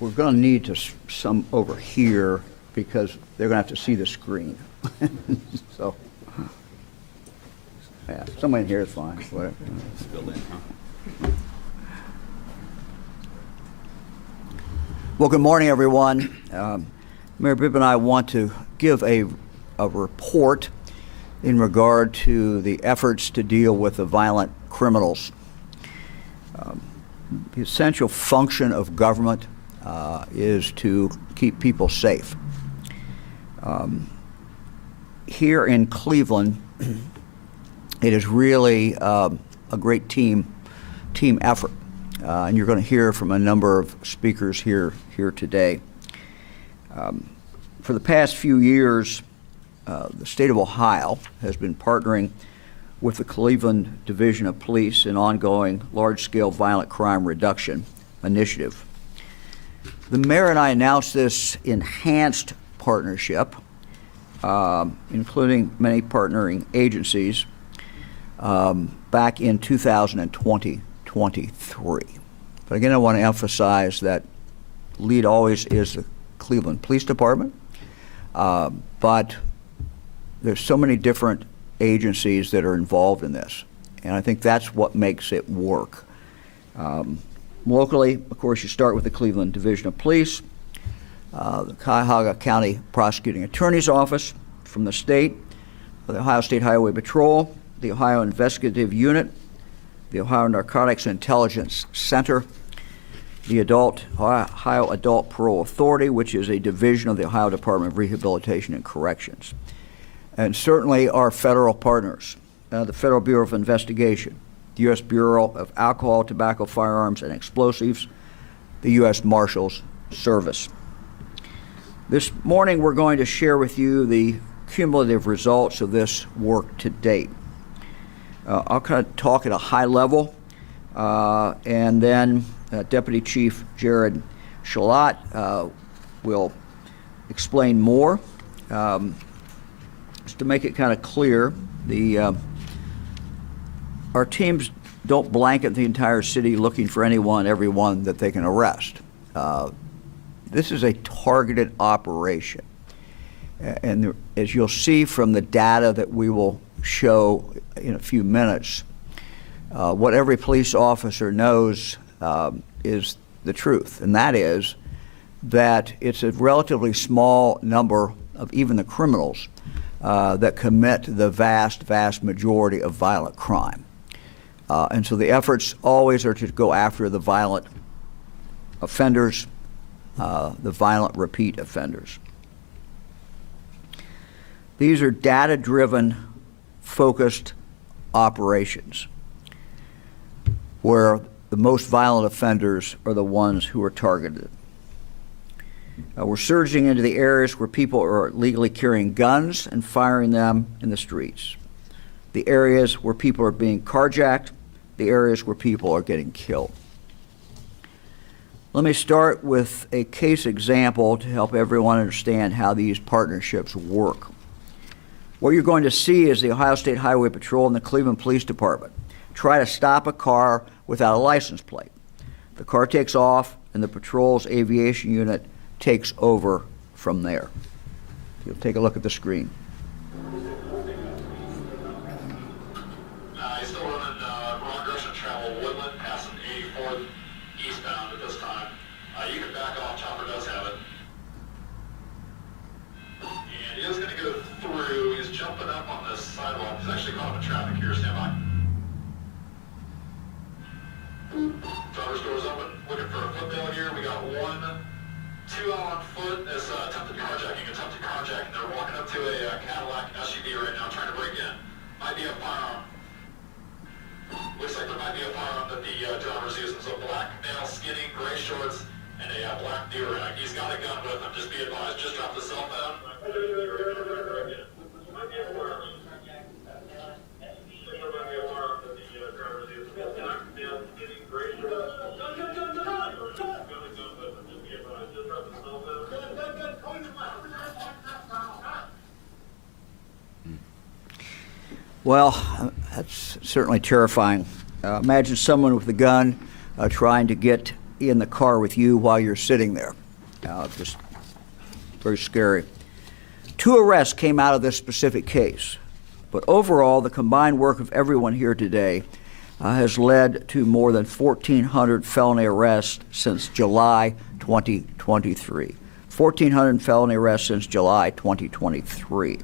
We're going to need some over here because they're going to have to see the screen. So, yeah, somebody in here is fine. Whatever. Well, good morning, everyone. Mayor Bibb and I want to give a report in regard to the efforts to deal with the violent criminals. The essential function of government is to keep people safe. Here in Cleveland, it is really a great team effort, and you're going to hear from a number of speakers here today. For the past few years, the state of Ohio has been partnering with the Cleveland Division of Police in ongoing large-scale violent crime reduction initiative. The mayor and I announced this enhanced partnership, including many partnering agencies, back in 2023. But again, I want to emphasize that lead always is the Cleveland Police Department, but there's so many different agencies that are involved in this, and I think that's what makes it work. Locally, of course, you start with the Cleveland Division of Police, the Cuyahoga County Prosecuting Attorney's Office from the state, the Ohio State Highway Patrol, the Ohio Investigative Unit, the Ohio Narcotics Intelligence Center, the Ohio Adult Parole Authority, which is a division of the Ohio Department of Rehabilitation and Corrections, and certainly our federal partners, the Federal Bureau of Investigation, the U.S. Bureau of Alcohol, Tobacco, Firearms, and Explosives, the U.S. Marshals Service. This morning, we're going to share with you the cumulative results of this work to date. I'll kind of talk at a high level, and then Deputy Chief Jared Shalat will explain more. Just to make it kind of clear, our teams don't blanket the entire city looking for everyone that they can arrest. This is a targeted operation. And as you'll see from the data that we will show in a few minutes, what every police officer knows is the truth, and that is that it's a relatively small number of even the criminals that commit the vast majority of violent crime. And so the efforts always are to go after the violent offenders, the violent repeat offenders. These are data-driven, focused operations where the most violent offenders are the ones who are targeted. We're surging into the areas where people are legally carrying guns and firing them in the streets, the areas where people are being carjacked, the areas where people are getting killed. Let me start with a case example to help everyone understand how these partnerships work. What you're going to see is the Ohio State Highway Patrol and the Cleveland Police Department try to stop a car without a license plate. The car takes off, and the patrol's aviation unit takes over from there. You'll take a look at the screen. He's still running wrong direction of travel, Woodland, passing 84th eastbound at this time. You can back off, Chopper does have it. And he is going to go through, he's jumping up on this sidewalk. He's actually caught up in traffic here, stand by. Driver's door's open, looking for a foot bail here. We got 2 out on foot as attempted carjacking. They're walking up to a Cadillac SUV right now, trying to break in. Might be a firearm. Looks like there might be a firearm that the driver's using. So black male, skinny, gray shorts, and a black do-rag. He's got a gun with him. Just be advised. Just drop the cell phone. Well, that's certainly terrifying. Imagine someone with a gun trying to get in the car with you while you're sitting there. Just very scary. 2 arrests came out of this specific case, but overall, the combined work of everyone here today has led to more than 1,400 felony arrests since July 2023. 1,400 felony arrests since July 2023.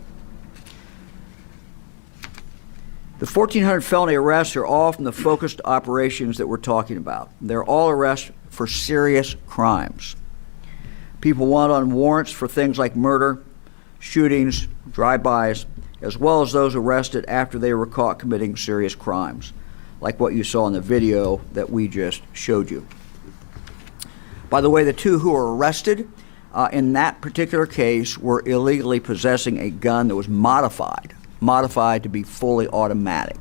The 1,400 felony arrests are all from the focused operations that we're talking about. They're all arrests for serious crimes. People want on warrants for things like murder, shootings, drive-bys, as well as those arrested after they were caught committing serious crimes, like what you saw in the video that we just showed you. By the way, the 2 who were arrested in that particular case were illegally possessing a gun that was modified to be fully automatic.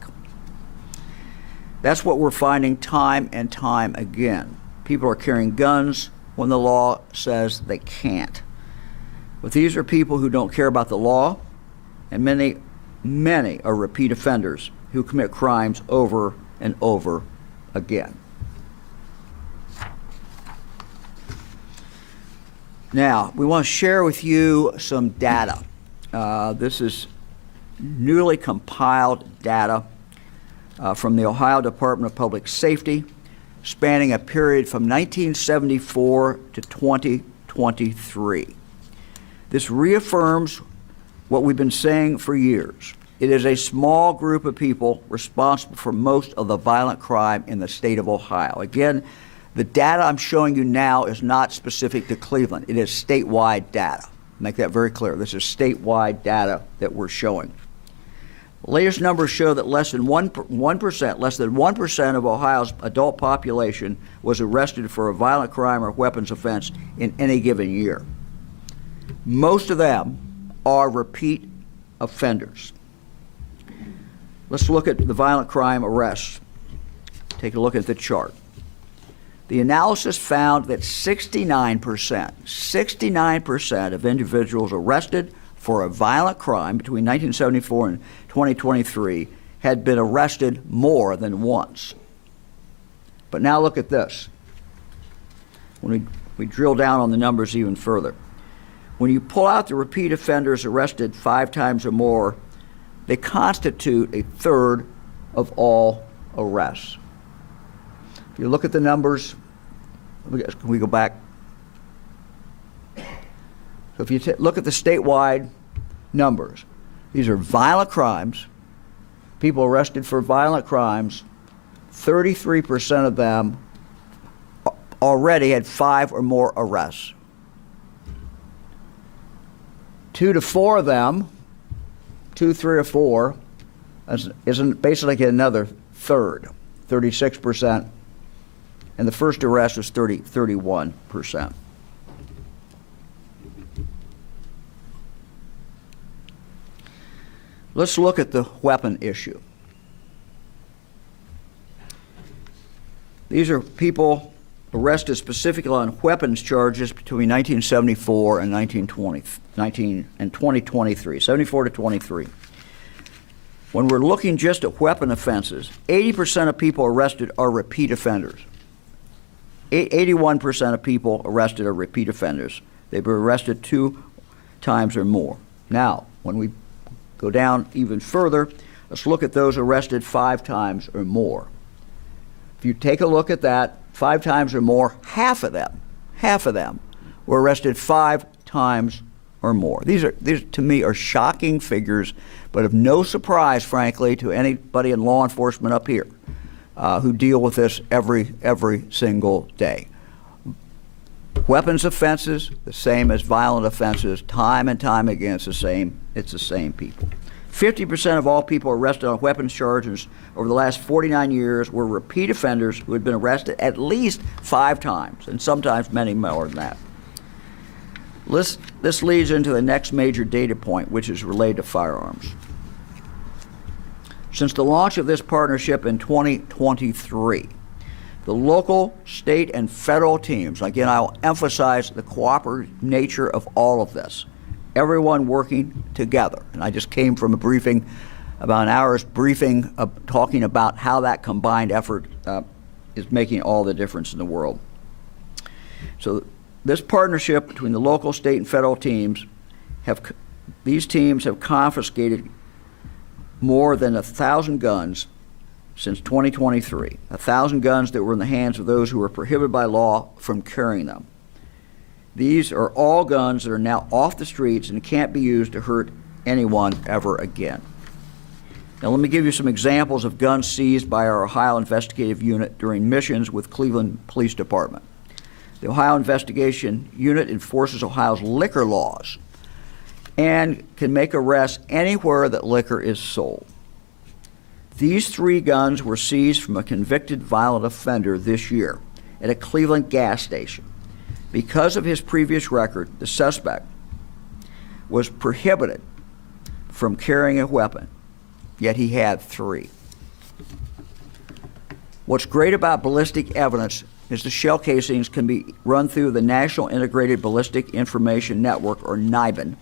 That's what we're finding time and time again. People are carrying guns when the law says they can't. But these are people who don't care about the law, and many are repeat offenders who commit crimes over and over again. Now, we want to share with you some data. This is newly compiled data from the Ohio Department of Public Safety, spanning a period from 1974 to 2023. This reaffirms what we've been saying for years. It is a small group of people responsible for most of the violent crime in the state of Ohio. Again, the data I'm showing you now is not specific to Cleveland. It is statewide data. Make that very clear. This is statewide data that we're showing. The latest numbers show that less than 1% of Ohio's adult population was arrested for a violent crime or weapons offense in any given year. Most of them are repeat offenders. Let's look at the violent crime arrests. Take a look at the chart. The analysis found that 69% of individuals arrested for a violent crime between 1974 and 2023 had been arrested more than once. But now look at this. When we drill down on the numbers even further. When you pull out the repeat offenders arrested 5 times or more, they constitute a third of all arrests. If you look at the numbers, can we go back? So if you look at the statewide numbers, these are violent crimes, people arrested for violent crimes. 33% of them already had 5 or more arrests. 2 to 4 of them, 2, 3, or 4, isn't basically another third, 36%. And the first arrest was 31%. Let's look at the weapon issue. These are people arrested specifically on weapons charges between 1974 and 2023, 74 to 23. When we're looking just at weapon offenses, 80% of people arrested are repeat offenders. 81% of people arrested are repeat offenders. They've been arrested 2 times or more. Now, when we go down even further, let's look at those arrested 5 times or more. If you take a look at that, 5 times or more, half of them were arrested 5 times or more. These to me are shocking figures, but of no surprise, frankly, to anybody in law enforcement up here who deal with this every single day. Weapons offenses, the same as violent offenses, time and time again, it's the same people. 50% of all people arrested on weapons charges over the last 49 years were repeat offenders who had been arrested at least 5 times, and sometimes many more than that. This leads into the next major data point, which is related to firearms. Since the launch of this partnership in 2023, the local, state, and federal teams, again, I'll emphasize the cooperative nature of all of this, everyone working together. And I just came from a briefing, about an hour's briefing, talking about how that combined effort is making all the difference in the world. So this partnership between the local, state, and federal teams these teams have confiscated more than 1,000 guns since 2023, 1,000 guns that were in the hands of those who were prohibited by law from carrying them. These are all guns that are now off the streets and can't be used to hurt anyone ever again. Now let me give you some examples of guns seized by our Ohio Investigative Unit during missions with Cleveland Police Department. The Ohio Investigation Unit enforces Ohio's liquor laws and can make arrests anywhere that liquor is sold. These 3 guns were seized from a convicted violent offender this year at a Cleveland gas station. Because of his previous record, the suspect was prohibited from carrying a weapon, yet he had 3. What's great about ballistic evidence is the shell casings can be run through the National Integrated Ballistic Information Network, or NIBIN,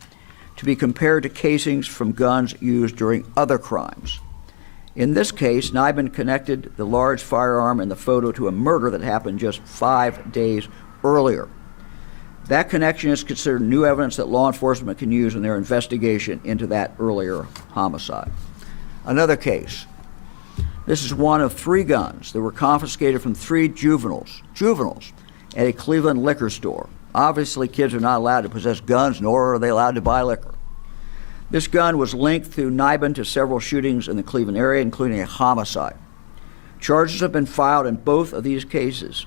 to be compared to casings from guns used during other crimes. In this case, NIBIN connected the large firearm in the photo to a murder that happened just 5 days earlier. That connection is considered new evidence that law enforcement can use in their investigation into that earlier homicide. Another case. This is one of 3 guns that were confiscated from 3 juveniles at a Cleveland liquor store. Obviously, kids are not allowed to possess guns, nor are they allowed to buy liquor. This gun was linked through NIBIN to several shootings in the Cleveland area, including a homicide. Charges have been filed in both of these cases,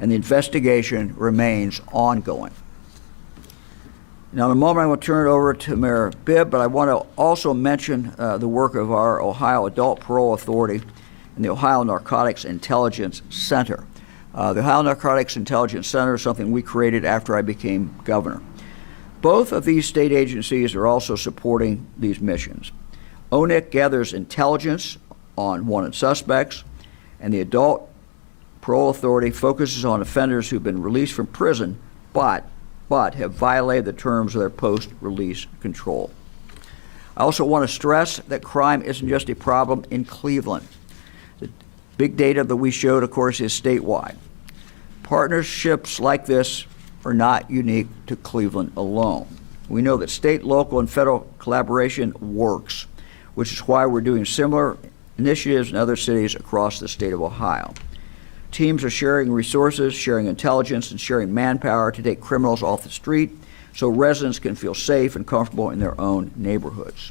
and the investigation remains ongoing. Now, in a moment, I will turn it over to Mayor Bibb, but I want to also mention the work of our Ohio Adult Parole Authority and the Ohio Narcotics Intelligence Center. The Ohio Narcotics Intelligence Center is something we created after I became governor. Both of these state agencies are also supporting these missions. ONIC gathers intelligence on wanted suspects, and the Adult Parole Authority focuses on offenders who've been released from prison but have violated the terms of their post-release control. I also want to stress that crime isn't just a problem in Cleveland. The big data that we showed, of course, is statewide. Partnerships like this are not unique to Cleveland alone. We know that state, local, and federal collaboration works, which is why we're doing similar initiatives in other cities across the state of Ohio. Teams are sharing resources, sharing intelligence, and sharing manpower to take criminals off the street so residents can feel safe and comfortable in their own neighborhoods.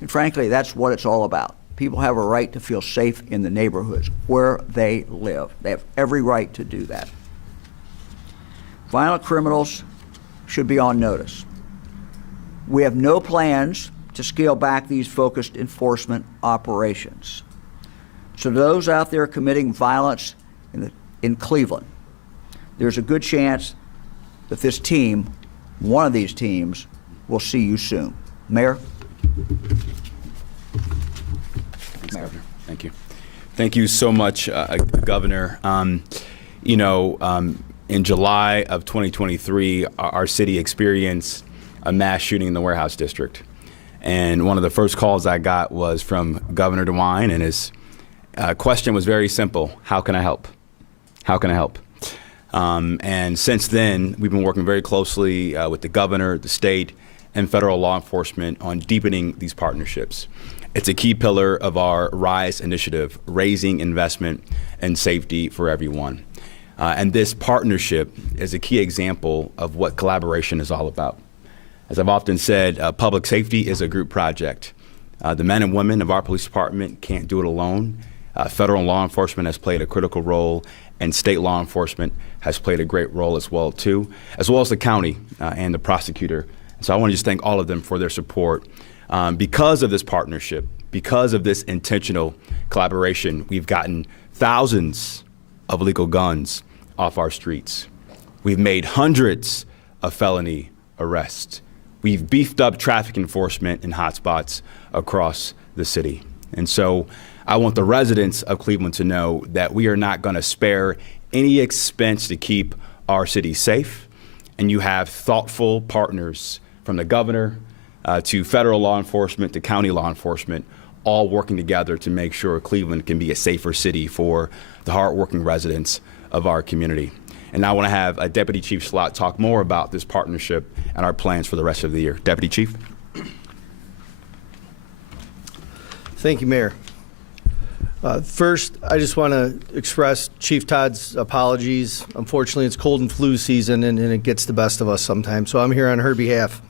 And frankly, that's what it's all about. People have a right to feel safe in the neighborhoods where they live. They have every right to do that. Violent criminals should be on notice. We have no plans to scale back these focused enforcement operations. So those out there committing violence in Cleveland, there's a good chance that this team, one of these teams, will see you soon. Mayor? Thanks, Governor. Thank you. Thank you so much, Governor. In July of 2023, our city experienced a mass shooting in the Warehouse District. And one of the first calls I got was from Governor DeWine, and his question was very simple: how can I help? How can I help? And since then, we've been working very closely with the governor, the state, and federal law enforcement on deepening these partnerships. It's a key pillar of our RISE initiative, raising investment and safety for everyone. And this partnership is a key example of what collaboration is all about. As I've often said, public safety is a group project. The men and women of our police department can't do it alone. Federal law enforcement has played a critical role, and state law enforcement has played a great role as well, too, as well as the county and the prosecutor. So I want to just thank all of them for their support. Because of this partnership, because of this intentional collaboration, we've gotten thousands of illegal guns off our streets. We've made hundreds of felony arrests. We've beefed up traffic enforcement in hotspots across the city. And so I want the residents of Cleveland to know that we are not going to spare any expense to keep our city safe. And you have thoughtful partners from the governor to federal law enforcement to county law enforcement, all working together to make sure Cleveland can be a safer city for the hardworking residents of our community. And I want to have Deputy Chief Slott talk more about this partnership and our plans for the rest of the year. Deputy Chief. Thank you, Mayor. First, I just want to express Chief Todd's apologies. Unfortunately, it's cold and flu season, and it gets the best of us sometimes, so I'm here on her behalf.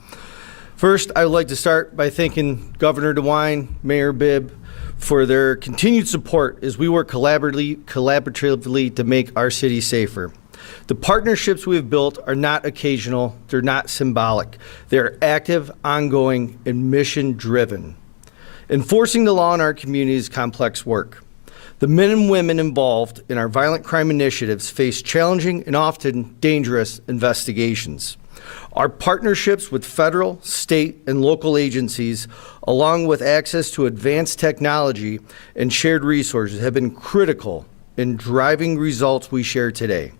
First, I would like to start by thanking Governor DeWine, Mayor Bibb, for their continued support as we work collaboratively to make our city safer. The partnerships we have built are not occasional, they're not symbolic. They're active, ongoing, and mission-driven. Enforcing the law in our community is complex work. The men and women involved in our violent crime initiatives face challenging and often dangerous investigations. Our partnerships with federal, state, and local agencies, along with access to advanced technology and shared resources, have been critical in driving results we share today.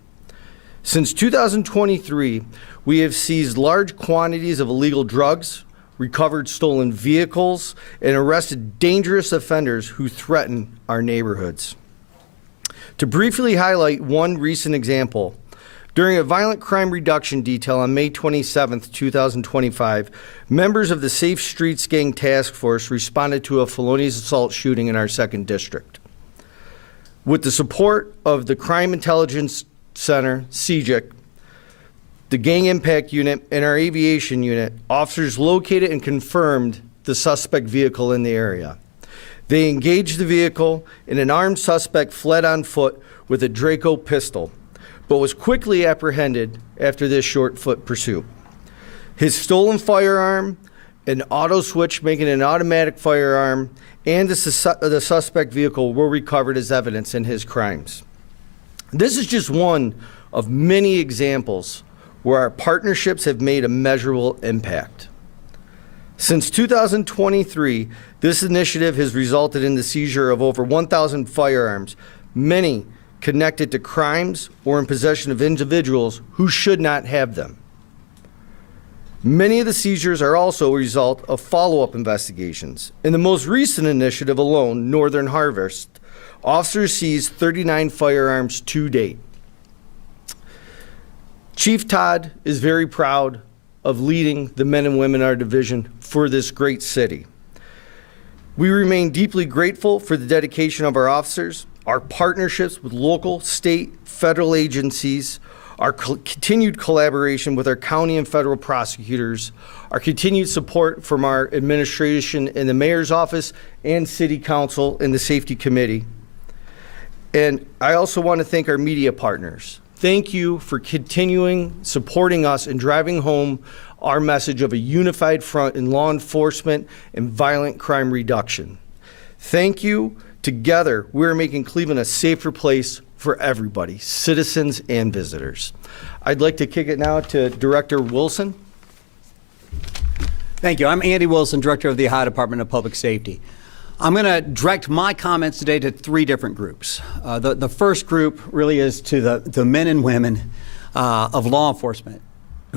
Since 2023, we have seized large quantities of illegal drugs, recovered stolen vehicles, and arrested dangerous offenders who threaten our neighborhoods. To briefly highlight one recent example, during a violent crime reduction detail on May 27, 2025, members of the Safe Streets Gang Task Force responded to a felonious assault shooting in our 2nd District. With the support of the Crime Intelligence Center, CJIC, the Gang Impact Unit, and our Aviation Unit, officers located and confirmed the suspect vehicle in the area. They engaged the vehicle, and an armed suspect fled on foot with a Draco pistol, but was quickly apprehended after this short-foot pursuit. His stolen firearm, an auto switch making an automatic firearm, and the suspect vehicle were recovered as evidence in his crimes. This is just one of many examples where our partnerships have made a measurable impact. Since 2023, this initiative has resulted in the seizure of over 1,000 firearms, many connected to crimes or in possession of individuals who should not have them. Many of the seizures are also a result of follow-up investigations. In the most recent initiative alone, Northern Harvest, officers seized 39 firearms to date. Chief Todd is very proud of leading the men and women in our division for this great city. We remain deeply grateful for the dedication of our officers, our partnerships with local, state, federal agencies, our continued collaboration with our county and federal prosecutors, our continued support from our administration in the mayor's office and city council and the safety committee. And I also want to thank our media partners. Thank you for continuing supporting us and driving home our message of a unified front in law enforcement and violent crime reduction. Thank you. Together, we're making Cleveland a safer place for everybody, citizens and visitors. I'd like to kick it now to Director Wilson. Thank you. I'm Andy Wilson, Director of the Ohio Department of Public Safety. I'm going to direct my comments today to 3 different groups. The first group really is to the men and women of law enforcement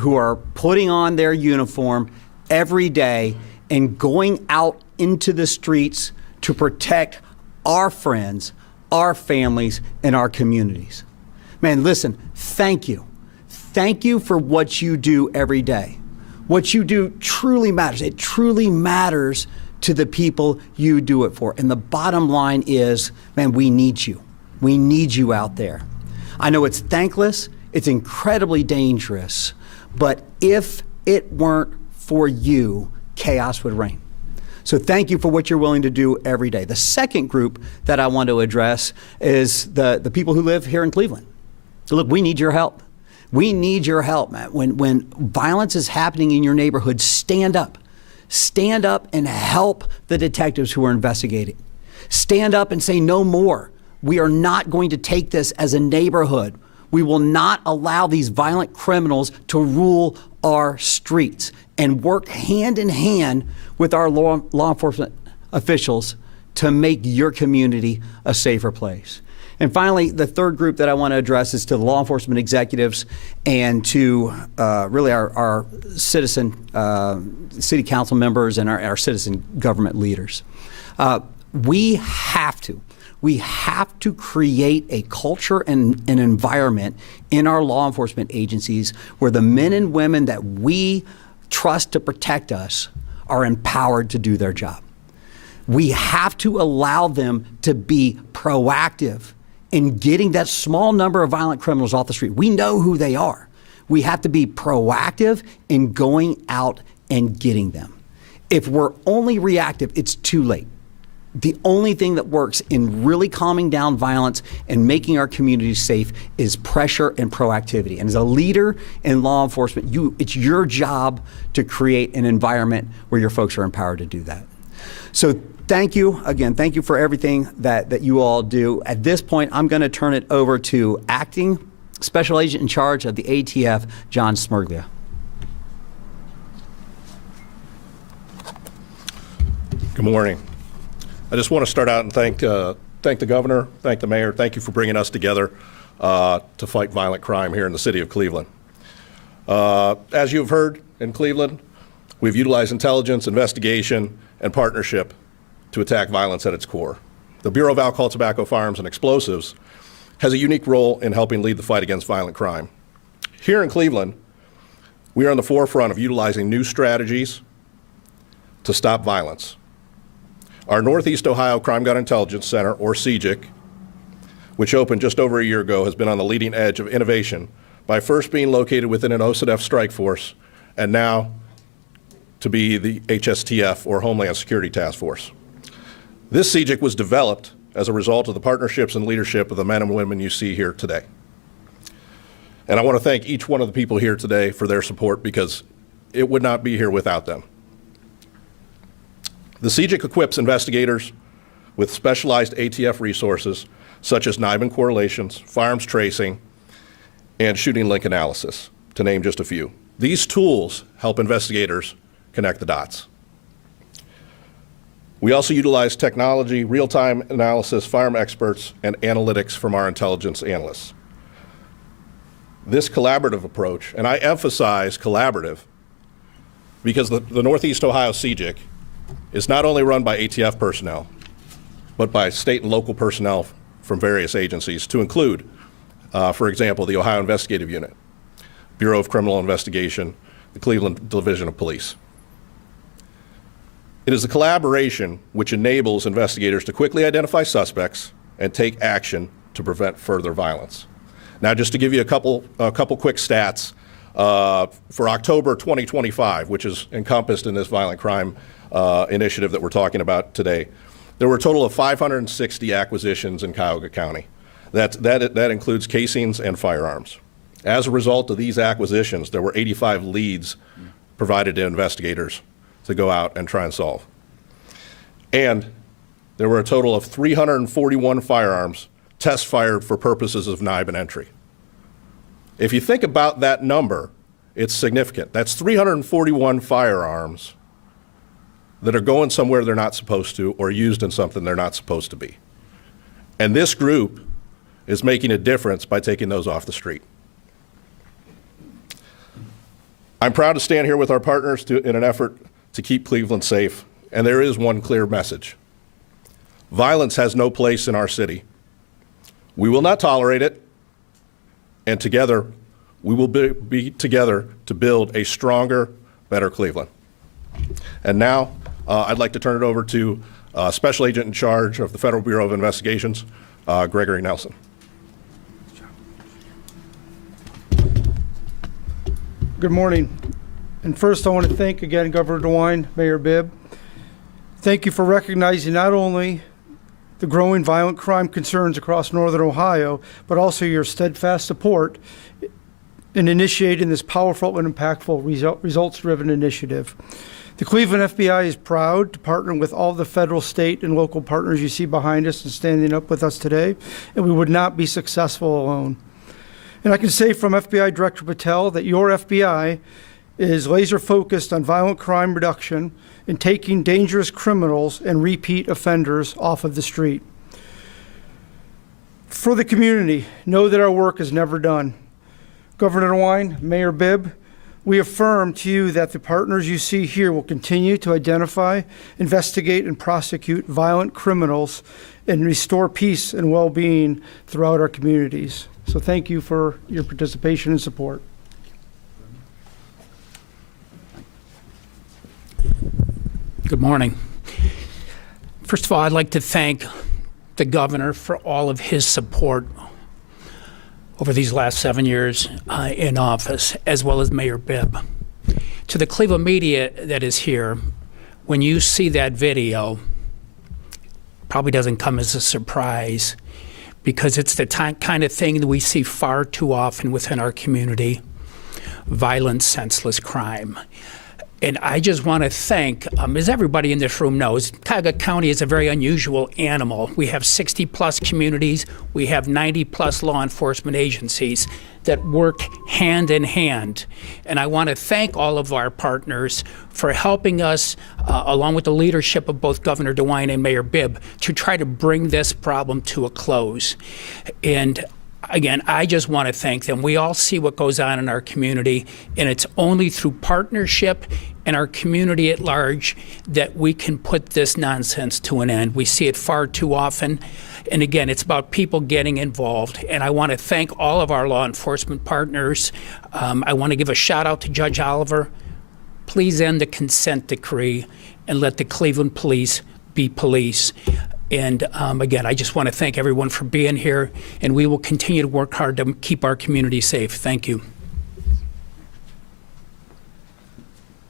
who are putting on their uniform every day and going out into the streets to protect our friends, our families, and our communities. Man, listen, thank you. Thank you for what you do every day. What you do truly matters. It truly matters to the people you do it for. And the bottom line is, man, we need you. We need you out there. I know it's thankless, it's incredibly dangerous, but if it weren't for you, chaos would reign. So thank you for what you're willing to do every day. The second group that I want to address is the people who live here in Cleveland. So look, we need your help. We need your help, man. When violence is happening in your neighborhood, stand up. Stand up and help the detectives who are investigating. Stand up and say no more. We are not going to take this as a neighborhood. We will not allow these violent criminals to rule our streets, and work hand in hand with our law enforcement officials to make your community a safer place. And finally, the third group that I want to address is to the law enforcement executives and to really our citizen city council members and our citizen government leaders. We have to We have to create a culture and an environment in our law enforcement agencies where the men and women that we trust to protect us are empowered to do their job. We have to allow them to be proactive in getting that small number of violent criminals off the street. We know who they are. We have to be proactive in going out and getting them. If we're only reactive, it's too late. The only thing that works in really calming down violence and making our communities safe is pressure and proactivity. And as a leader in law enforcement, it's your job to create an environment where your folks are empowered to do that. So thank you. Again, thank you for everything that you all do. At this point, I'm going to turn it over to Acting Special Agent in charge of the ATF, John Smurglia. Good morning. I just want to start out and thank the governor, thank the mayor, thank you for bringing us together to fight violent crime here in the city of Cleveland. As you've heard in Cleveland, we've utilized intelligence, investigation, and partnership to attack violence at its core. The Bureau of Alcohol, Tobacco, Firearms, and Explosives has a unique role in helping lead the fight against violent crime. Here in Cleveland, we are on the forefront of utilizing new strategies to stop violence. Our Northeast Ohio Crime Gun Intelligence Center, or CGIC, which opened just over a year ago, has been on the leading edge of innovation by first being located within an OCDF strike force and now to be the HSTF, or Homeland Security Task Force. This CGIC was developed as a result of the partnerships and leadership of the men and women you see here today. And I want to thank each one of the people here today for their support, because it would not be here without them. The CGIC equips investigators with specialized ATF resources such as NIBIN correlations, firearms tracing, and shooting link analysis, to name just a few. These tools help investigators connect the dots. We also utilize technology, real-time analysis, firearm experts, and analytics from our intelligence analysts. This collaborative approach, and I emphasize collaborative, because the Northeast Ohio CGIC is not only run by ATF personnel, but by state and local personnel from various agencies, to include, for example, the Ohio Investigative Unit, Bureau of Criminal Investigation, the Cleveland Division of Police. It is a collaboration which enables investigators to quickly identify suspects and take action to prevent further violence. Now, just to give you a couple quick stats, for October 2025, which is encompassed in this violent crime initiative that we're talking about today, there were a total of 560 acquisitions in Cuyahoga County. That includes casings and firearms. As a result of these acquisitions, there were 85 leads provided to investigators to go out and try and solve. And there were a total of 341 firearms test fired for purposes of NIBIN entry. If you think about that number, it's significant. That's 341 firearms that are going somewhere they're not supposed to, or used in something they're not supposed to be. And this group is making a difference by taking those off the street. I'm proud to stand here with our partners in an effort to keep Cleveland safe, and there is one clear message. Violence has no place in our city. We will not tolerate it, and together, we will be together to build a stronger, better Cleveland. And now, I'd like to turn it over to Special Agent in charge of the Federal Bureau of Investigations, Gregory Nelson. Good morning. And first, I want to thank again Governor DeWine, Mayor Bibb. Thank you for recognizing not only the growing violent crime concerns across Northern Ohio, but also your steadfast support in initiating this powerful and impactful results-driven initiative. The Cleveland FBI is proud to partner with all the federal, state, and local partners you see behind us and standing up with us today, and we would not be successful alone. And I can say from FBI Director Patel that your FBI is laser focused on violent crime reduction and taking dangerous criminals and repeat offenders off of the street. For the community, know that our work is never done. Governor DeWine, Mayor Bibb, We affirm to you that the partners you see here will continue to identify, investigate, and prosecute violent criminals and restore peace and well-being throughout our communities. So thank you for your participation and support. Good morning. First of all, I'd like to thank the governor for all of his support over these last 7 years in office, as well as Mayor Bibb. To the Cleveland media that is here, when you see that video, probably doesn't come as a surprise, because it's the kind of thing that we see far too often within our community: violent, senseless crime. And I just want to thank, as everybody in this room knows, Cuyahoga County is a very unusual animal. We have 60-plus communities. We have 90-plus law enforcement agencies that work hand in hand. And I want to thank all of our partners for helping us, along with the leadership of both Governor DeWine and Mayor Bibb, to try to bring this problem to a close. And again, I just want to thank them. We all see what goes on in our community, and it's only through partnership and our community at large that we can put this nonsense to an end. We see it far too often. And again, it's about people getting involved. And I want to thank all of our law enforcement partners. I want to give a shout out to Judge Oliver. Please end the consent decree and let the Cleveland police be police. And again, I just want to thank everyone for being here, and we will continue to work hard to keep our community safe. Thank you.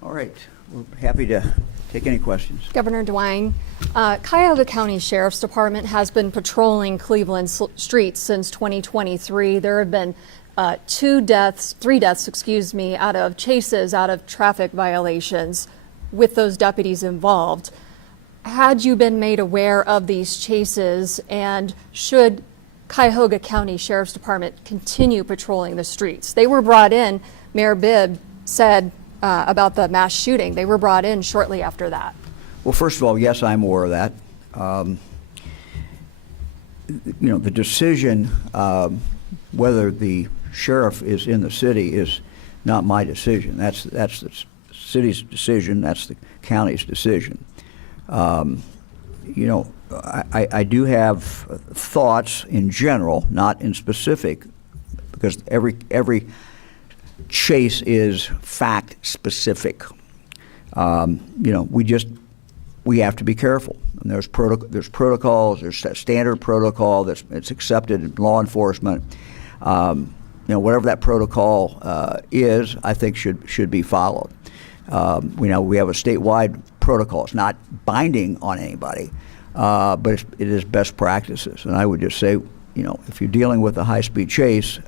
All right, we're happy to take any questions. Governor DeWine, Cuyahoga County Sheriff's Department has been patrolling Cleveland streets since 2023. There have been three deaths, out of chases, out of traffic violations with those deputies involved. Had you been made aware of these chases, and should Cuyahoga County Sheriff's Department continue patrolling the streets? They were brought in, Mayor Bibb said about the mass shooting, they were brought in shortly after that. Well, first of all, yes, I'm aware of that. The decision whether the sheriff is in the city is not my decision. That's the city's decision. That's the county's decision. I do have thoughts in general, not in specific, because every chase is fact specific. We have to be careful. And there's protocols. There's a standard protocol that's accepted in law enforcement. Whatever that protocol is, I think should be followed. We have a statewide protocol. It's not binding on anybody, but it is best practices. And I would just say, if you're dealing with a high-speed chase,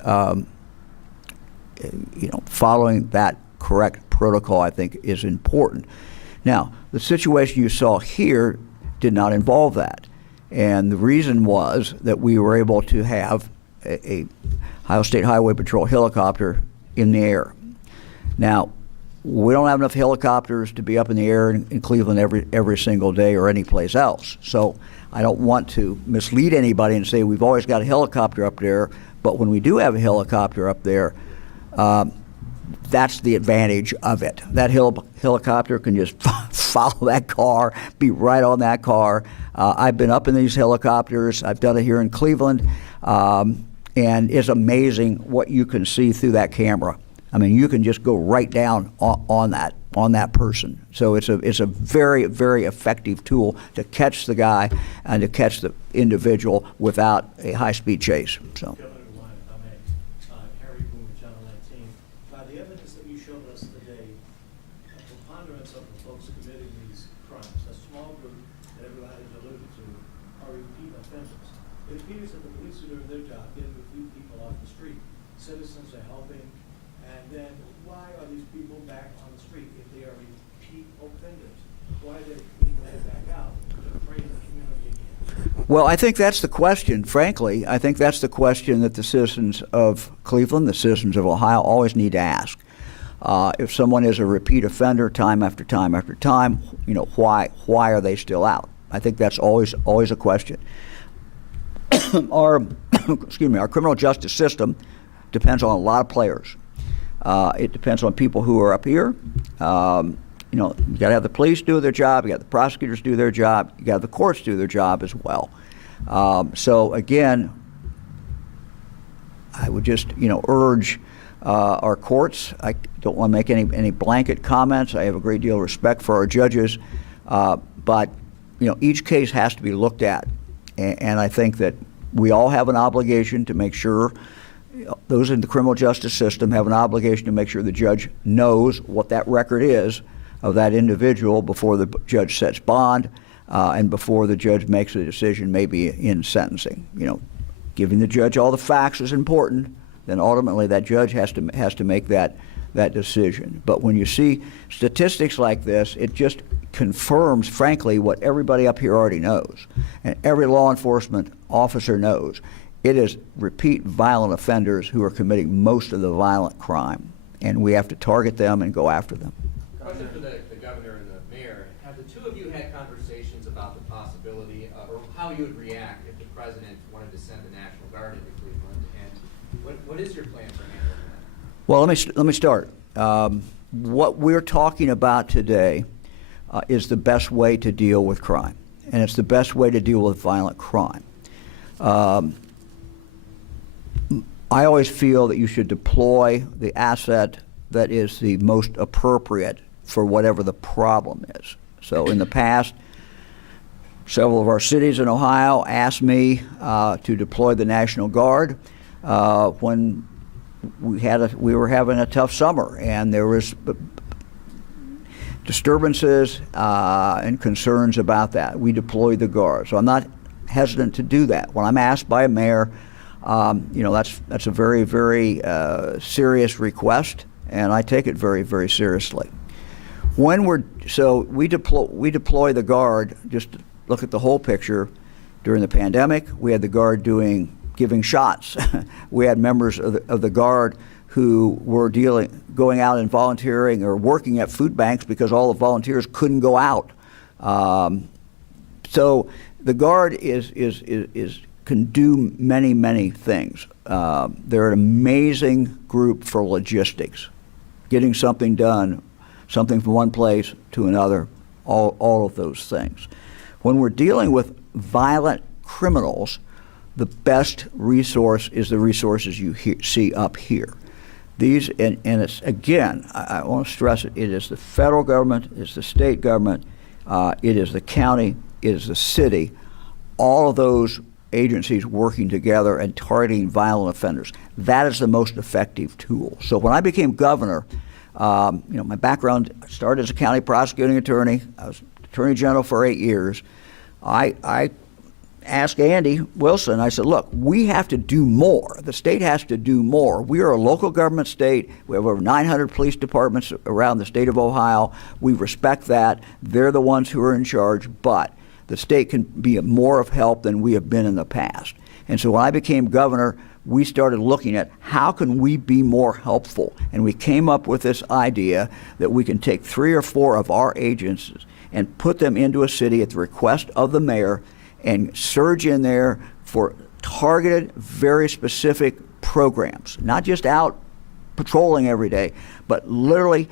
following that correct protocol, I think, is important. Now, the situation you saw here did not involve that. And the reason was that we were able to have a Ohio State Highway Patrol helicopter in the air. Now, we don't have enough helicopters to be up in the air in Cleveland every single day or any place else. So I don't want to mislead anybody and say we've always got a helicopter up there, but when we do have a helicopter up there, that's the advantage of it. That helicopter can just follow that car, be right on that car. I've been up in these helicopters. I've done it here in Cleveland, and it's amazing what you can see through that camera. I mean, you can just go right down on that person. So it's a very, very effective tool to catch the guy and to catch the individual without a high-speed chase. So. The evidence that you showed us today, a preponderance of the folks committing these crimes, a small group that everybody has alluded to, are repeat offenders. It appears that the police are doing their job, getting a few people off the street. Citizens are helping, and then why are these people back on the street if they are repeat offenders? Why are they being let back out to prey in the community again? Well, I think that's the question, frankly. I think that's the question that the citizens of Cleveland, the citizens of Ohio, always need to ask. If someone is a repeat offender time after time after time, why are they still out? I think that's always a question. Our criminal justice system depends on a lot of players. It depends on people who are up here. You know, you got to have the police do their job. You got the prosecutors do their job. You got the courts do their job as well. So again, I would just, you know, urge our courts. I don't want to make any blanket comments. I have a great deal of respect for our judges, but you know, each case has to be looked at, and I think that we all have an obligation to make sure those in the criminal justice system have an obligation to make sure the judge knows what that record is of that individual before the judge sets bond and before the judge makes a decision, maybe in sentencing. You know, giving the judge all the facts is important. Then ultimately that judge has to make that decision. But when you see statistics like this, it just confirms, frankly, what everybody up here already knows, and every law enforcement officer knows. It is repeat violent offenders who are committing most of the violent crime, and we have to target them and go after them. Question for the governor and the mayor. Have the two of you had conversations about the possibility or how you would react if the president wanted to send the National Guard into Cleveland? And what is your plan for handling that? Well, let me start. What we're talking about today is the best way to deal with crime, and it's the best way to deal with violent crime. I always feel that you should deploy the asset that is the most appropriate for whatever the problem is. So in the past, several of our cities in Ohio asked me to deploy the National Guard when we were having a tough summer, and there was disturbances and concerns about that. We deployed the Guard. So I'm not hesitant to do that. When I'm asked by a mayor, you know, that's a very, very serious request, and I take it very, very seriously. When we deploy the Guard. Just to look at the whole picture. During the pandemic, we had the Guard giving shots. We had members of the Guard who were going out and volunteering or working at food banks because all the volunteers couldn't go out. So the Guard can do many, many things. They're an amazing group for logistics, getting something done, something from one place to another, all of those things. When we're dealing with violent criminals, the best resource is the resources you see up here. These, and it's, again, I want to stress it, it is the federal government, it's the state government, it is the county, it is the city, all of those agencies working together and targeting violent offenders. That is the most effective tool. So when I became governor, you know, my background started as a county prosecuting attorney. I was attorney general for 8 years. I asked Andy Wilson, I said, look, we have to do more. The state has to do more. We are a local government state. We have over 900 police departments around the state of Ohio. We respect that. They're the ones who are in charge, but the state can be more of help than we have been in the past. And so when I became governor, we started looking at how can we be more helpful. And we came up with this idea that we can take 3 or 4 of our agencies and put them into a city at the request of the mayor and surge in there for targeted, very specific programs, not just out patrolling every day, but literally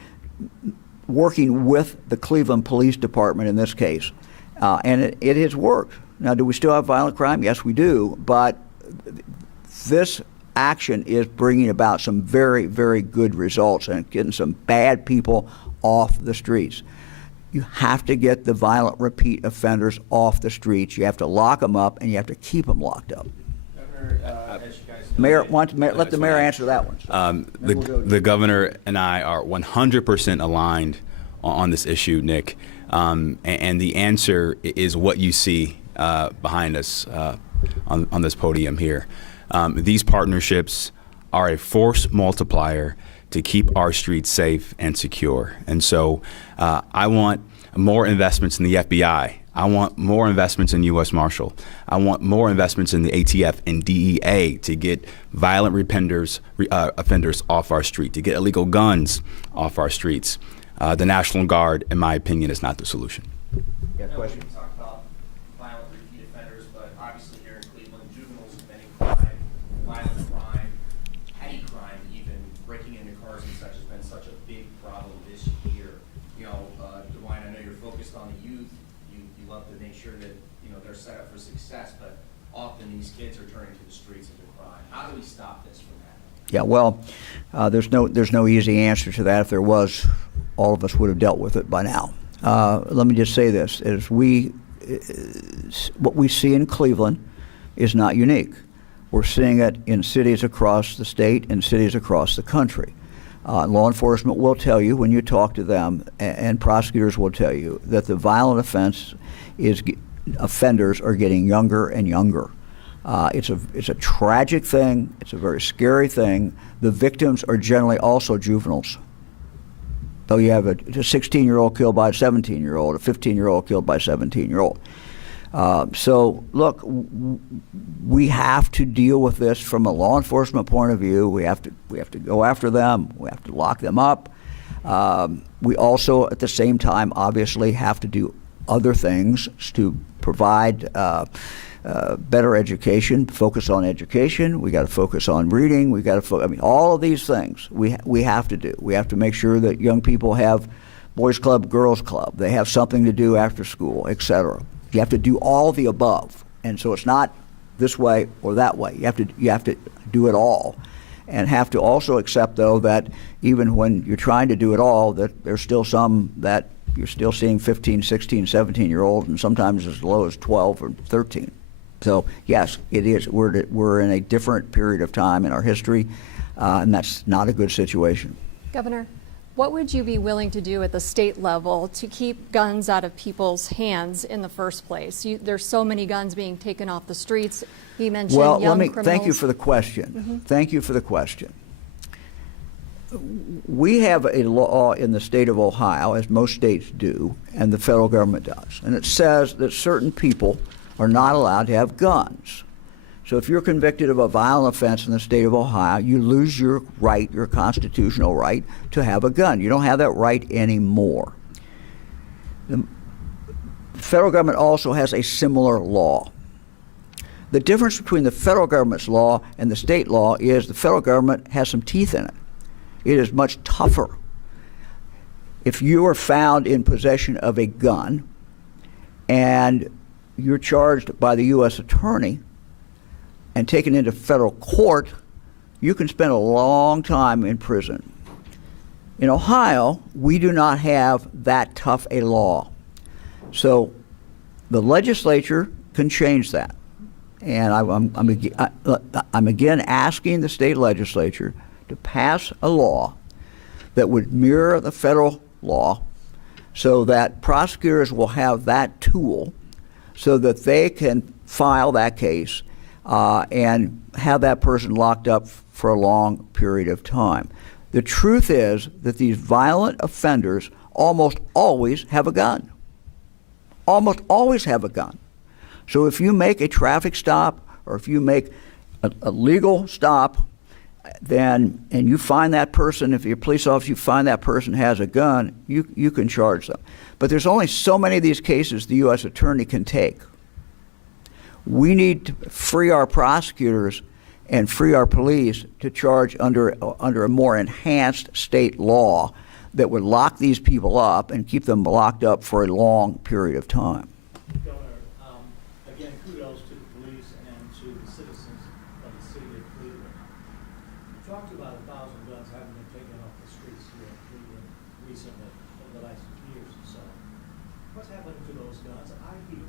working with the Cleveland Police Department in this case. And it has worked. Now, do we still have violent crime? Yes, we do. But this action is bringing about some very, very good results and getting some bad people off the streets. You have to get the violent repeat offenders off the streets. You have to lock them up, and you have to keep them locked up. Governor, as you guys know, Let the mayor answer that one. The governor and I are 100% aligned on this issue, Nick. And the answer is what you see behind us on this podium here. These partnerships are a force multiplier to keep our streets safe and secure. And so I want more investments in the FBI. I want more investments in U.S. Marshal. I want more investments in the ATF and DEA to get violent offenders off our street, to get illegal guns off our streets. The National Guard, in my opinion, is not the solution. Yeah, we question. talk about violent repeat offenders, but obviously here in Cleveland, juveniles committing crime, violent crime, petty crime, even breaking into cars and such you love to make sure that, you know, they're set up for success, but often these kids are turning to the streets into crime. How do we stop this from happening? Yeah, well, there's no easy answer to that. If there was, all of us would have dealt with it by now. Let me just say this: what we see in Cleveland is not unique. We're seeing it in cities across the state and cities across the country. Law enforcement will tell you when you talk to them, and prosecutors will tell you that the violent offenders are getting younger and younger. It's a tragic thing. It's a very scary thing. The victims are generally also juveniles. So you have a 16-year-old killed by a 17-year-old, a 15-year-old killed by a 17-year-old. So look, we have to deal with this from a law enforcement point of view. We have to go after them. We have to lock them up. We also, at the same time, obviously have to do other things to provide better education, focus on education. We got to focus on reading. We got to, all of these things we have to do. We have to make sure that young people have boys club, girls club. They have something to do after school, et cetera. You have to do all the above, and so it's not this way or that way. You have to do it all, and have to also accept, though, that even when you're trying to do it all, that there's still some that you're still seeing 15, 16, 17-year-olds, and sometimes as low as 12 or 13. So yes, it is. We're in a different period of time in our history, and that's not a good situation. Governor, what would you be willing to do at the state level to keep guns out of people's hands in the first place? There's so many guns being taken off the streets. He mentioned young criminals. Thank you for the question. Mm-hmm. Thank you for the question. We have a law in the state of Ohio, as most states do, and the federal government does, and it says that certain people are not allowed to have guns. So if you're convicted of a violent offense in the state of Ohio, you lose your right, your constitutional right, to have a gun. You don't have that right anymore. The federal government also has a similar law. The difference between the federal government's law and the state law is the federal government has some teeth in it. It is much tougher. If you are found in possession of a gun and you're charged by the U.S. attorney and taken into federal court, you can spend a long time in prison. In Ohio, we do not have that tough a law. So the legislature can change that. And I'm again asking the state legislature to pass a law that would mirror the federal law so that prosecutors will have that tool so that they can file that case and have that person locked up for a long period of time. The truth is that these violent offenders almost always have a gun. Almost always have a gun. So if you make a traffic stop or if you make a legal stop, then, and you find that person, if you're a police officer, you find that person has a gun, you can charge them. But there's only so many of these cases the U.S. attorney can take. We need to free our prosecutors and free our police to charge under a more enhanced state law that would lock these people up and keep them locked up for a long period of time. Governor, again, kudos to the police and to the citizens of the city of Cleveland. You talked about 1,000 guns having been taken off the streets here in Cleveland recently, over the last years or so. What's happening to those guns? I hear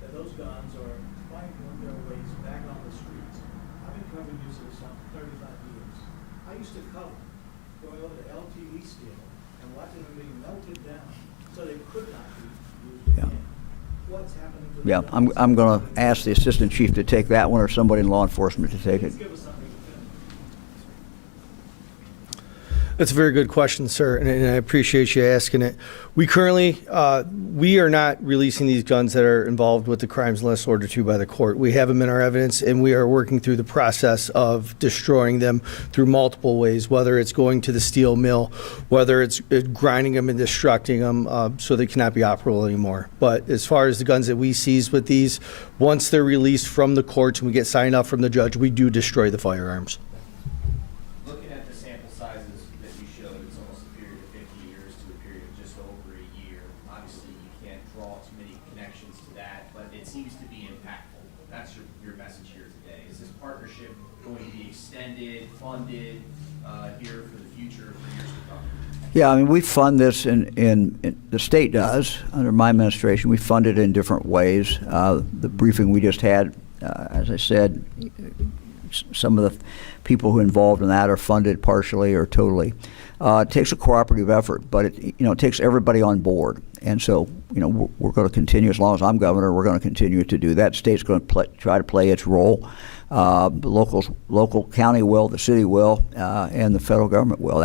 that those guns are finding their ways back on the streets. I've been covering use of this for 35 years. I used to cover going over to LTV steel and watching them being melted down so they could not be used again. What's happening to Yeah, I'm going to ask the assistant chief to take that one or somebody in law enforcement to take it. Give us something to finish. That's a very good question, sir, and I appreciate you asking it. We currently, we are not releasing these guns that are involved with the crimes unless ordered to by the court. We have them in our evidence, and we are working through the process of destroying them through multiple ways, whether it's going to the steel mill, whether it's grinding them and destructing them so they cannot be operable anymore. But as far as the guns that we seize with these, once they're released from the courts and we get signed off from the judge, we do destroy the firearms. Looking at the sample sizes that you showed, it's almost a period of 50 years to a period of just over a year. Obviously, you can't seems to be impactful. That's your message here today. Is this partnership going to be extended, funded here for the future, for years to come? Yeah, I mean, we fund this in the state does, under my administration. We fund it in different ways. The briefing we just had, as I said, some of the people who are involved in that are funded partially or totally. It takes a cooperative effort, but it takes everybody on board. And so, we're going to continue, as long as I'm governor, we're going to continue to do that. State's going to try to play its role. The local county will, the city will, and the federal government will.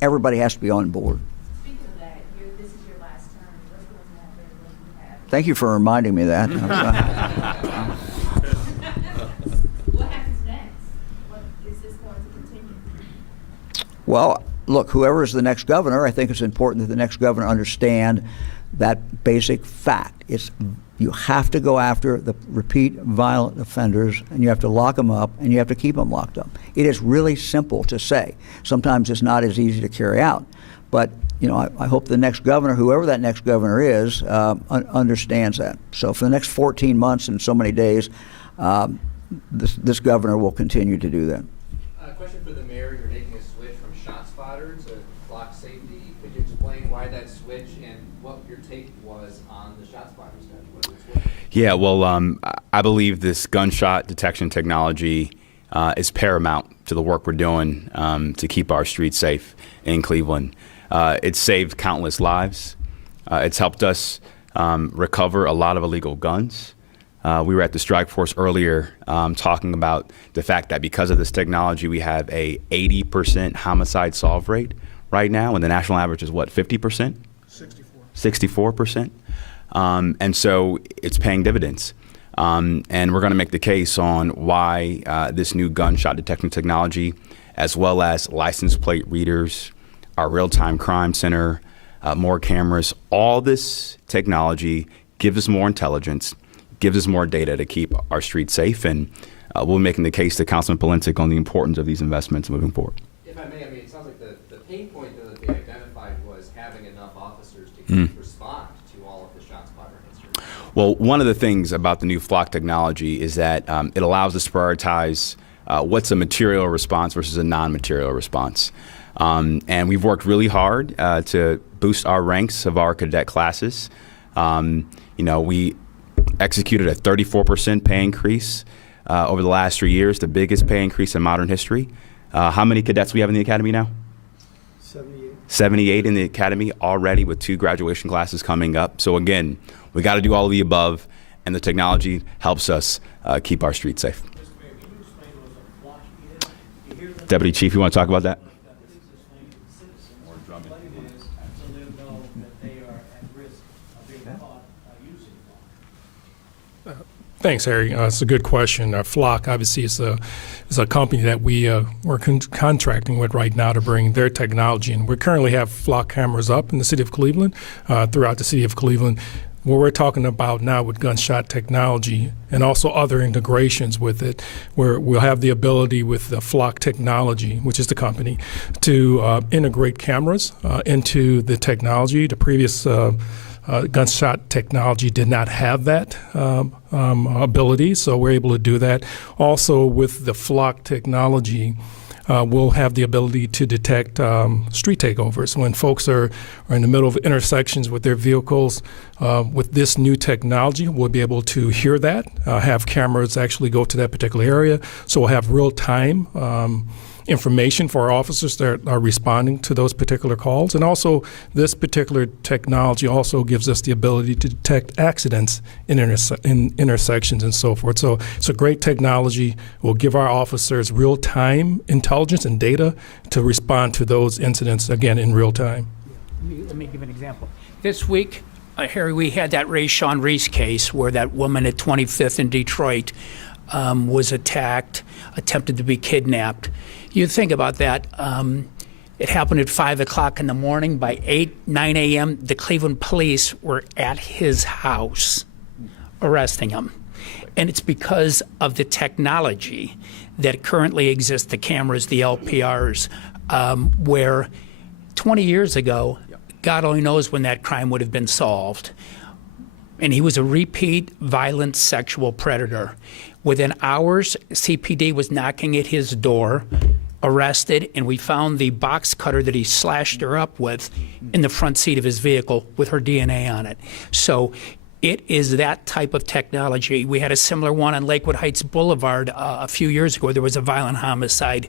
Everybody has to be on board. Speaking of that, this is your last term. What's going to happen when you have? Thank you for reminding me that. What happens next? Is this going to continue? Well, look, whoever is the next governor, I think it's important that the next governor understand that basic fact. You have to go after the repeat violent offenders, and you have to lock them up, and you have to keep them locked up. It is really simple to say. Sometimes it's not as easy to carry out. But, I hope the next governor, whoever that next governor is, understands that. So for the next 14 months and so many days, this governor will continue to do that. Question for the mayor. You're making a switch from ShotSpotter to Flock Safety. Could you explain why that switch and what your take was on the ShotSpotter study? Yeah, well, I believe this gunshot detection technology is paramount to the work we're doing to keep our streets safe in Cleveland. It's saved countless lives. It's helped us recover a lot of illegal guns. We were at the strike force earlier talking about the fact that because of this technology, we have a 80% homicide solve rate right now, and the national average is what, 50%? 64%. And so it's paying dividends. And we're going to make the case on why this new gunshot detection technology, as well as license plate readers, our real-time crime center, more cameras, all this technology gives us more intelligence, gives us more data to keep our streets safe, and we're making the case to Councilman Polensek on the importance of these investments moving forward. If I may, it sounds like the pain point that they identified was having enough officers to respond to all of the ShotSpotter incidents. Well, one of the things about the new Flock technology is that it allows us to prioritize what's a material response versus a non-material response. And we've worked really hard to boost our ranks of our cadet classes. We executed a 34% pay increase over the last 3 years, the biggest pay increase in modern history. How many cadets we have in the academy now? 78. 78 in the academy already, with 2 graduation classes coming up. So again, we got to do all of the above, and the technology helps us keep our streets safe. Deputy Chief, you want to talk about that? Thanks, Harry. It's a good question. Flock, obviously, is a company that we're contracting with right now to bring their technology in. We currently have Flock cameras up in the city of Cleveland, throughout the city of Cleveland. What we're talking about now with gunshot technology and also other integrations with it, where we'll have the ability with the Flock technology, which is the company, to integrate cameras into the technology. The previous gunshot technology did not have that ability, so we're able to do that. Also, with the Flock technology, we'll have the ability to detect street takeovers. When folks are in the middle of intersections with their vehicles, with this new technology, we'll be able to hear that, have cameras actually go to that particular area. So we'll have real-time information for our officers that are responding to those particular calls. And also, this particular technology also gives us the ability to detect accidents in intersections and so forth. So it's a great technology. We'll give our officers real-time intelligence and data to respond to those incidents, again, in real time. Let me give an example. This week, Harry, we had that Rayshawn Reese case where that woman at 25th in Detroit was attacked, attempted to be kidnapped. You think about that. It happened at 5 o'clock in the morning. By 9 a.m., the Cleveland police were at his house arresting him. And it's because of the technology that currently exists, the cameras, the LPRs, where 20 years ago, God only knows when that crime would have been solved. and he was a repeat violent sexual predator. Within hours, CPD was knocking at his door, arrested, and we found the box cutter that he slashed her up with in the front seat of his vehicle with her DNA on it. So it is that type of technology. We had a similar one on Lakewood Heights Boulevard a few years ago. There was a violent homicide.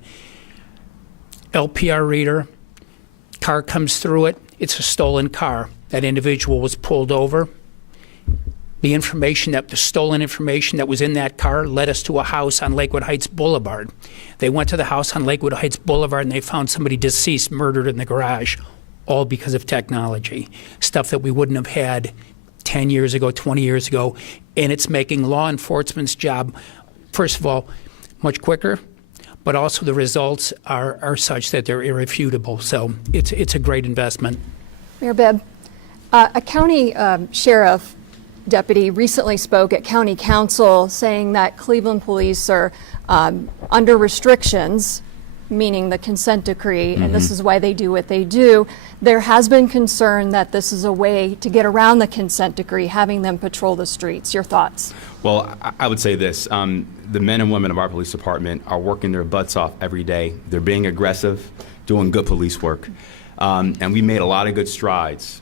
LPR reader, car comes through it, it's a stolen car. That individual was pulled over. The stolen information that was in that car led us to a house on Lakewood Heights Boulevard. They went to the house on Lakewood Heights Boulevard and they found somebody deceased, murdered in the garage, all because of technology. Stuff that we wouldn't have had 10 years ago, 20 years ago, and it's making law enforcement's job, first of all, much quicker, but also the results are such that they're irrefutable. So it's a great investment. Mayor Bibb, a county sheriff deputy recently spoke at county council saying that Cleveland police are under restrictions, meaning the consent decree, and this is why they do what they do. There has been concern that this is a way to get around the consent decree, having them patrol the streets. Your thoughts? Well, I would say this. The men and women of our police department are working their butts off every day. They're being aggressive, doing good police work. And we made a lot of good strides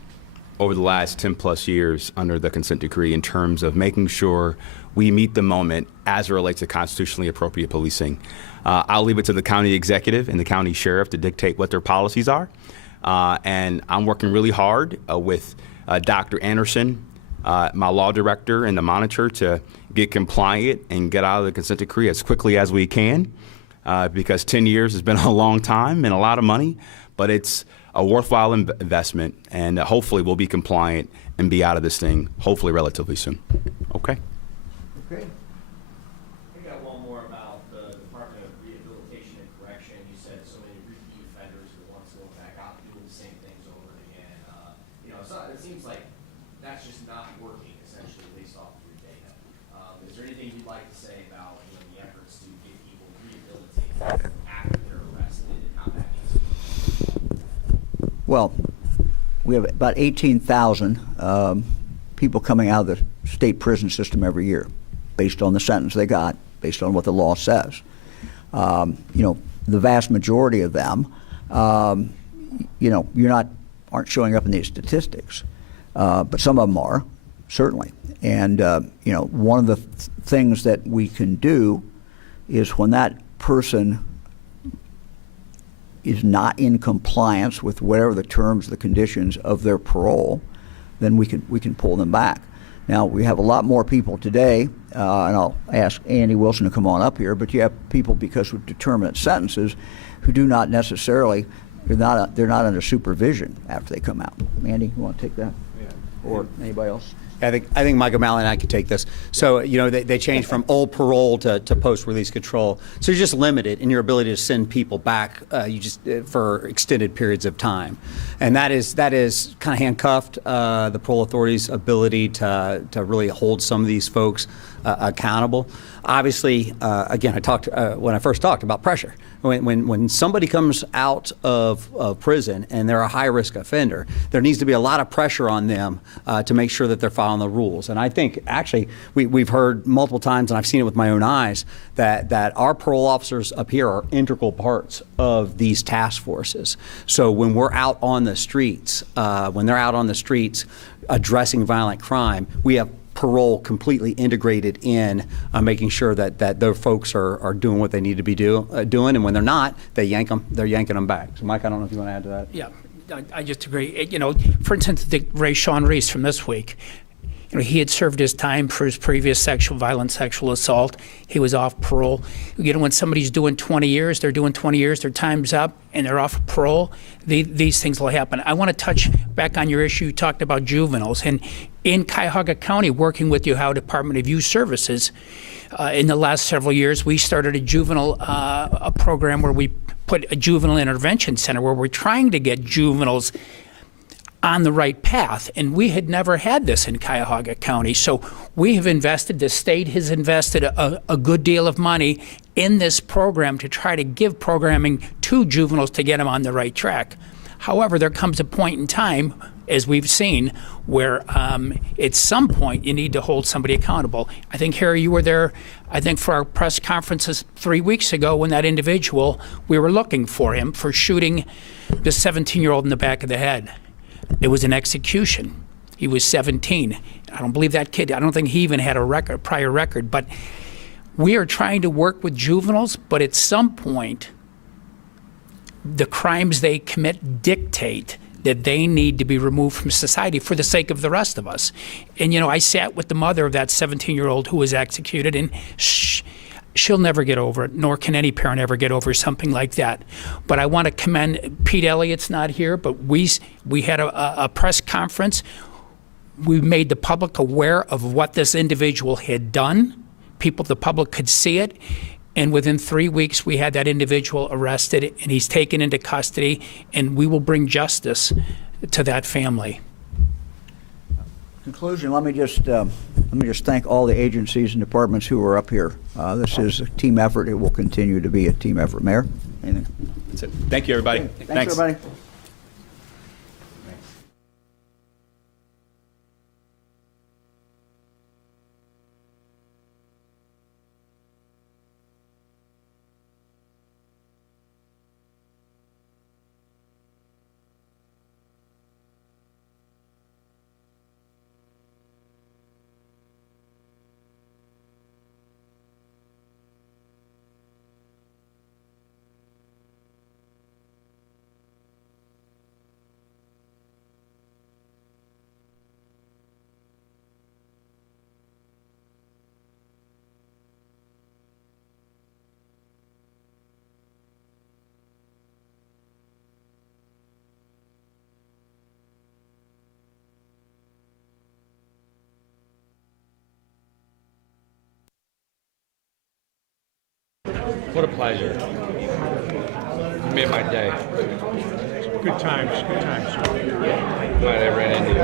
over the last 10 plus years under the consent decree in terms of making sure we meet the moment as it relates to constitutionally appropriate policing. I'll leave it to the county executive and the county sheriff to dictate what their policies are. And I'm working really hard with Dr. Anderson, my law director, and the monitor to get compliant and get out of the consent decree as quickly as we can, because 10 years has been a long time and a lot of money, but it's a worthwhile investment, and hopefully we'll be compliant and be out of this thing hopefully relatively soon. Okay. Okay. I got one more about the Department of Rehabilitation and Correction. You said so many repeat offenders who want to go back out doing the same things over again. It seems like that's just not working, essentially, based off of your data. Is there anything you'd like to say about the efforts to get people rehabilitated after they're arrested and how that needs to be? Well, we have about 18,000 people coming out of the state prison system every year, based on the sentence they got, based on what the law says. The vast majority of them, aren't showing up in these statistics, but some of them are, certainly. And one of the things that we can do is when that person is not in compliance with whatever the terms, the conditions of their parole, then we can pull them back. Now, we have a lot more people today, and I'll ask Andy Wilson to come on up here, but you have people, because of determinate sentences, who do not necessarily, they're not under supervision after they come out. Andy, you want to take that? Yeah. Or anybody else? I think Mike O'Malley and I could take this. So, they changed from old parole to post-release control. So you're just limited in your ability to send people back for extended periods of time. And that is kind of handcuffed the parole authority's ability to really hold some of these folks accountable. Obviously, again, I talked when I first talked about pressure. When somebody comes out of prison and they're a high-risk offender, there needs to be a lot of pressure on them to make sure that they're following the rules. And I think, actually, we've heard multiple times, and I've seen it with my own eyes, that our parole officers up here are integral parts of these task forces. So when we're out on the streets, when they're out on the streets addressing violent crime, we have parole completely integrated in making sure that those folks are doing what they need to be doing, and when they're not, they're yanking them back. So, Mike, I don't know if you want to add to that. Yeah, I just agree. For instance, Ray Sean Reese from this week, he had served his time for his previous sexual assault. He was off parole. When somebody's doing 20 years, they're doing 20 years, their time's up, and they're off parole, these things will happen. I want to touch back on your issue. You talked about juveniles. And in Cuyahoga County, working with the Ohio Department of Youth Services, in the last several years, we started a juvenile a program where we put a juvenile intervention center where we're trying to get juveniles on the right path, and we had never had this in Cuyahoga County. So we have invested, the state has invested a good deal of money in this program to try to give programming to juveniles to get them on the right track. However, there comes a point in time, as we've seen, where at some point you need to hold somebody accountable. I think, Harry, you were there, I think, for our press conferences 3 weeks ago when that individual, we were looking for him for shooting the 17-year-old in the back of the head. It was an execution. He was 17. I don't believe that kid, I don't think he even had a prior record, but we are trying to work with juveniles, but at some point, the crimes they commit dictate that they need to be removed from society for the sake of the rest of us. And, you know, I sat with the mother of that 17-year-old who was executed, and she'll never get over it, nor can any parent ever get over something like that. But I want to commend, Pete Elliott's not here, but we had a press conference. We made the public aware of what this individual had done. The public could see it. And within 3 weeks, we had that individual arrested, and he's taken into custody, and we will bring justice to that family. Conclusion, let me just thank all the agencies and departments who are up here. This is a team effort. It will continue to be a team effort. Mayor, anything? That's it. Thank you, everybody. Thanks, everybody. What a pleasure. You made my day. Good times, good times. Glad I ran into you.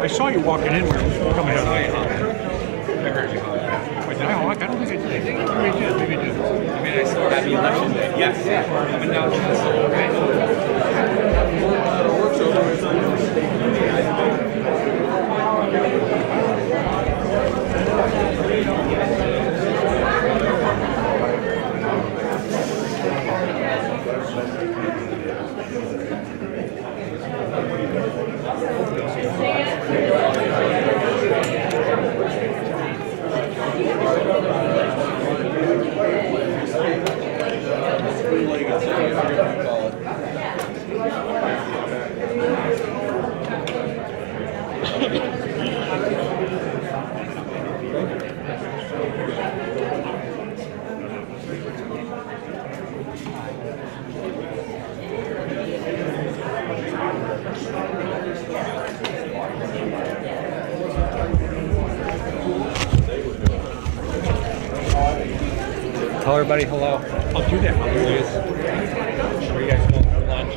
I saw you walking in when you were coming out. I heard you. Wait, did I honk? I don't think I did. Maybe I did, maybe I did. I mean, I saw happy election day. Yes. But now it's just tell everybody hello. I'll do that. I'll do Please. that. Where you guys going for lunch?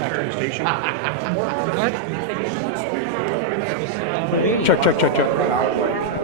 After the station. What? Check.